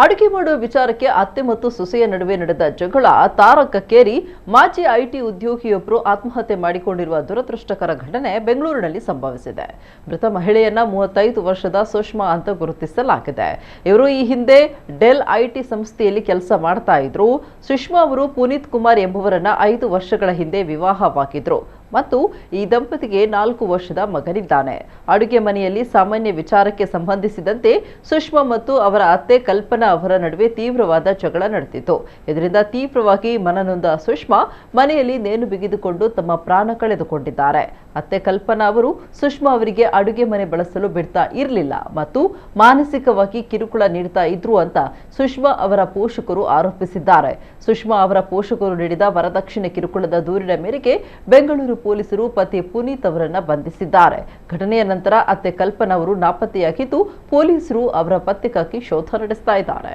ಅಡುಗೆ ಮಾಡುವ ವಿಚಾರಕ್ಕೆ ಅತ್ತೆ ಮತ್ತು ಸೊಸೆಯ ನಡುವೆ ನಡೆದ ಜಗಳ ತಾರಕಕ್ಕೇರಿ ಮಾಜಿ ಐಟಿ ಉದ್ಯೋಗಿಯೊಬ್ಬರು ಆತ್ಮಹತ್ಯೆ ಮಾಡಿಕೊಂಡಿರುವ ದುರದೃಷ್ಟಕರ ಘಟನೆ ಬೆಂಗಳೂರಿನಲ್ಲಿ ಸಂಭವಿಸಿದೆ. ಮೃತ ಮಹಿಳೆಯನ್ನ 35 ವರ್ಷದ ಸುಷ್ಮಾ ಅಂತ ಗುರುತಿಸಲಾಗಿದೆ. ಇವರು ಈ ಹಿಂದೆ ಡೆಲ್ ಐಟಿ ಸಂಸ್ಥೆಯಲ್ಲಿ ಕೆಲಸ ಮಾಡ್ತಾ ಇದ್ರು. ಸುಷ್ಮಾ ಅವರು ಪುನೀತ್ ಕುಮಾರ್ ಎಂಬುವರನ್ನ 5 ವರ್ಷಗಳ ಹಿಂದೆ ವಿವಾಹವಾಗಿದ್ರು ಮತ್ತು ಈ ದಂಪತಿಗೆ 4 ವರ್ಷದ ಮಗನಿದ್ದಾನೆ. ಅಡುಗೆ ಮನೆಯಲ್ಲಿ ಸಾಮಾನ್ಯ ವಿಚಾರಕ್ಕೆ ಸಂಬಂಧಿಸಿದಂತೆ ಸುಷ್ಮಾ ಮತ್ತು ಅವರ ಅತ್ತೆ ಕಲ್ಪನಾ ಅವರ ನಡುವೆ ತೀವ್ರವಾದ ಜಗಳ ನಡೆದಿತ್ತು. ಇದರಿಂದ ತೀವ್ರವಾಗಿ ಮನನೊಂದ ಸುಷ್ಮಾ ಮನೆಯಲ್ಲಿ ನೇಣು ಬಿಗಿದುಕೊಂಡು ತಮ್ಮ ಪ್ರಾಣ ಕಳೆದುಕೊಂಡಿದ್ದಾರೆ. ಅತ್ತೆ ಕಲ್ಪನಾ ಅವರು ಸುಷ್ಮಾ ಅವರಿಗೆ ಅಡುಗೆ ಮನೆ ಬಳಸಲು ಬಿಡ್ತಾ ಇರಲಿಲ್ಲ ಮತ್ತು ಮಾನಸಿಕವಾಗಿ ಕಿರುಕುಳ ನೀಡ್ತಾ ಇದ್ರು ಅಂತ ಸುಷ್ಮಾ ಅವರ ಪೋಷಕರು ಆರೋಪಿಸಿದ್ದಾರೆ. ಸುಷ್ಮಾ ಅವರ ಪೋಷಕರು ನೀಡಿದ ವರದಕ್ಷಿಣೆ ಕಿರುಕುಳದ ದೂರಿನ ಮೇರೆಗೆ ಬೆಂಗಳೂರು ಪೊಲೀಸರು ಪತಿ ಪುನೀತ್ ಅವರನ್ನ ಬಂಧಿಸಿದ್ದಾರೆ. ಘಟನೆಯ ನಂತರ ಅತ್ತೆ ಕಲ್ಪನಾ ಅವರು ನಾಪತ್ತೆಯಾಗಿದ್ದು ಪೊಲೀಸರು ಅವರ ಪತ್ತೆಗಾಗಿ ಶೋಧ ನಡೆಸ್ತಾ ಇದ್ದಾರೆ.